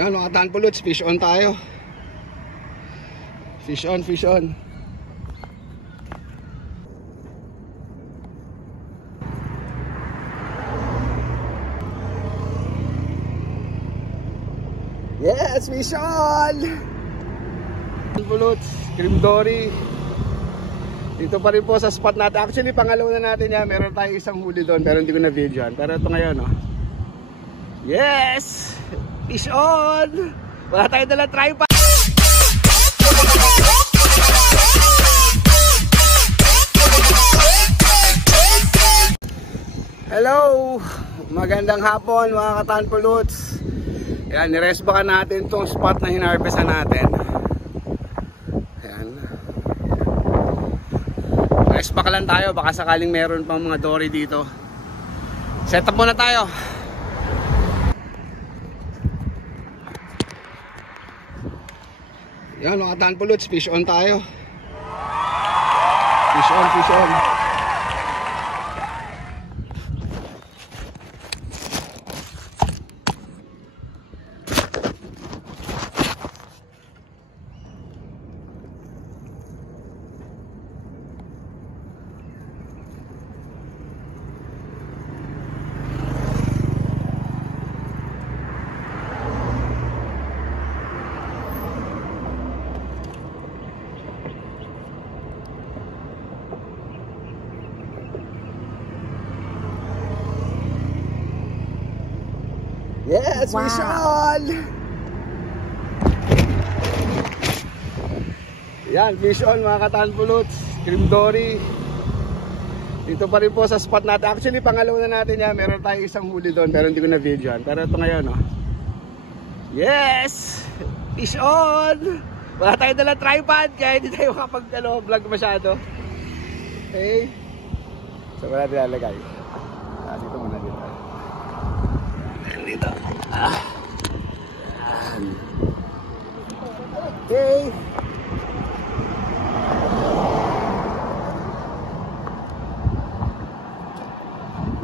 Yan mga tanpuluts, fish on tayo. Fish on, fish on. Yes, fish on! Tanpuluts, cream dory. Dito pa rin po sa spot natin. Actually, pangalawa na natin yan. Meron tayong isang huli doon pero hindi ko na videoan. Pero ito ngayon, oh. Yes! Fish on! Wala tayo dala tripod. Hello! Magandang hapon mga katanpuluts. Yan, niresbakan natin itong spot na hinarvestan natin. Yan. Resbaka lang tayo, baka sakaling meron pang mga dory dito. Set up muna tayo. Yan mga tanpuluts, fish on tayo. Fish on, fish on. Yes, wow. Fish on! Yan, fish on mga katanpuluts, cream dory. Dito pa rin po sa spot natin. Actually, pangalawa na natin yan. Meron tayong isang huli doon pero hindi ko na videoan. Pero ito ngayon, oh. Yes! Fish on! Wala tayong dala tripod kaya hindi tayo vlog masyado. Okay? So, wala nilalagay. Dito muna dito. Dito. Okay.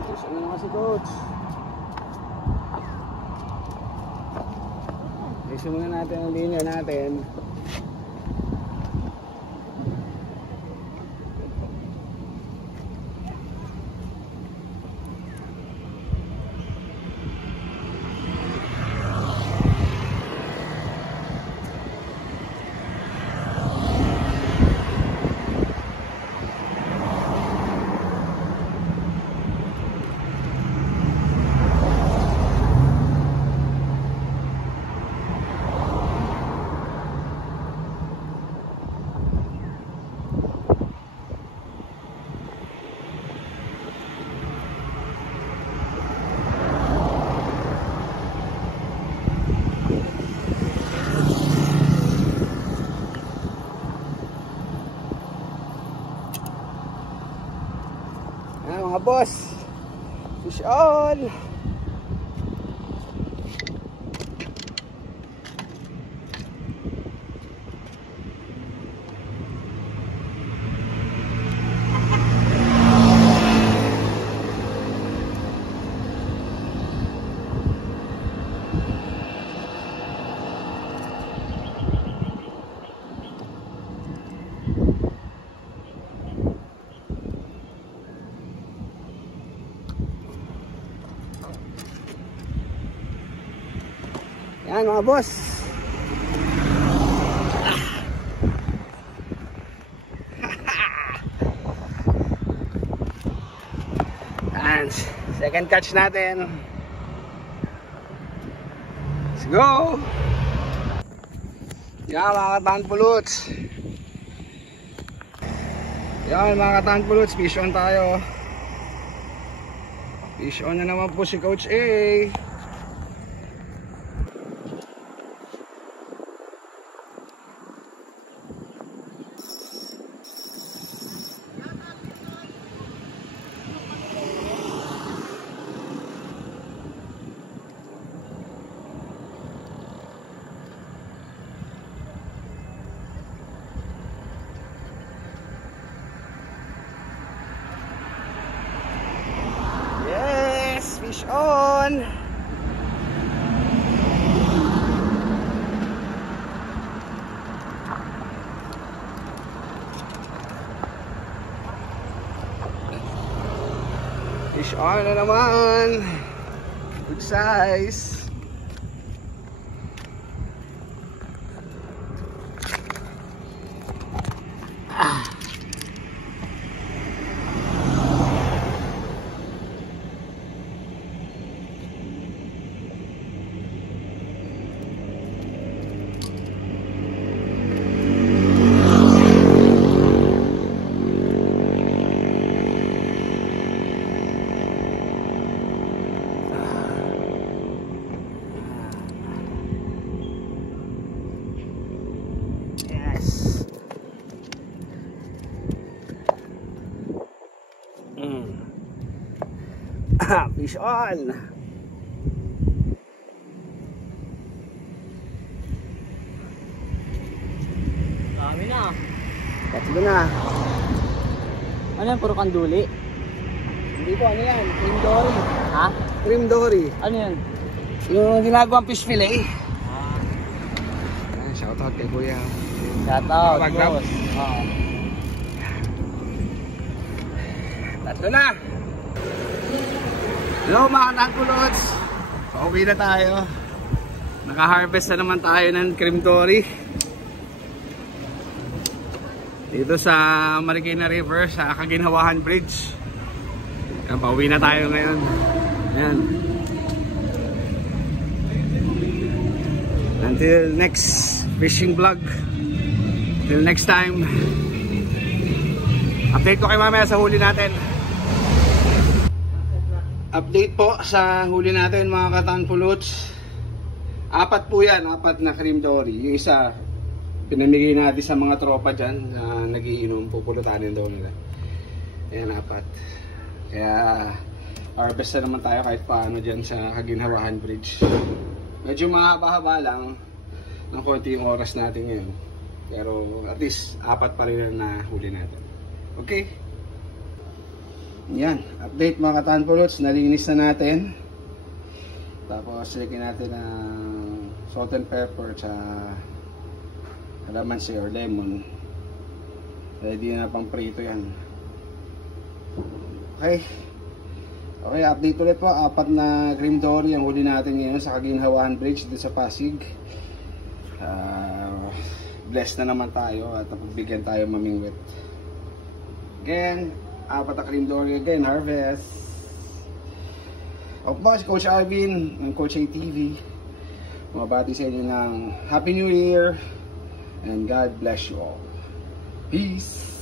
Gusto mo naman si coach. Gusto muna natin ang linya natin. Mga boss, fish on. Yan mga boss. And second catch natin. Let's go. Yan mga katanpuluts. Yan mga katanpuluts, fish on tayo. Fish on na naman po si Coach A. Fish on! Fish on na naman. Good size. Fish on. Dami na. Tatlo na. Ano yan? Puro kanduli? Hindi po, ano yan? Cream dory. Ha? Cream dory. Ano yan? Yung ginagawang fish fillet. Ah. Shoutout kay Kuya. Shout out, Baglap. boss. Oo. Tatlo na. Hello mga Tanpulots. Pauwi na tayo. Naka-harvest na naman tayo ng cream dory. Dito sa Marikina River, sa Kaginhawahan Bridge. Yan, pauwi na tayo ngayon. Ayan. Until next fishing vlog. Till next time. Update ko kayo mamaya sa huli natin. Update po sa huli natin mga katanpulots. Apat po yan, apat na cream dory. Yung isa, pinamigay natin sa mga tropa dyan na nagiinom, pupulutanin daw nila. Ayan, apat. Kaya, harvest na naman tayo kahit paano dyan sa Kaginhawahan Bridge. Medyo mahaba-haba lang ng konti yung oras natin ngayon. Pero at least, apat pa rin na huli natin. Okay? Yan, update mga katanpulots, nalinis na natin. Tapos lagyan natin ng salt and pepper sa calamansi or lemon. Ready na pang prito yan. Okay. Okay, update ulit po. Apat na cream dory ang huli natin ngayon sa Kaginhawahan Bridge dito sa Pasig. Blessed na naman tayo at napagbigyan tayo mamingwit. Again, apat na cream dory again, harvest. Of course, Coach Alvin ng Coach ATV. Mabati sa inyo ng Happy New Year and God bless you all. Peace!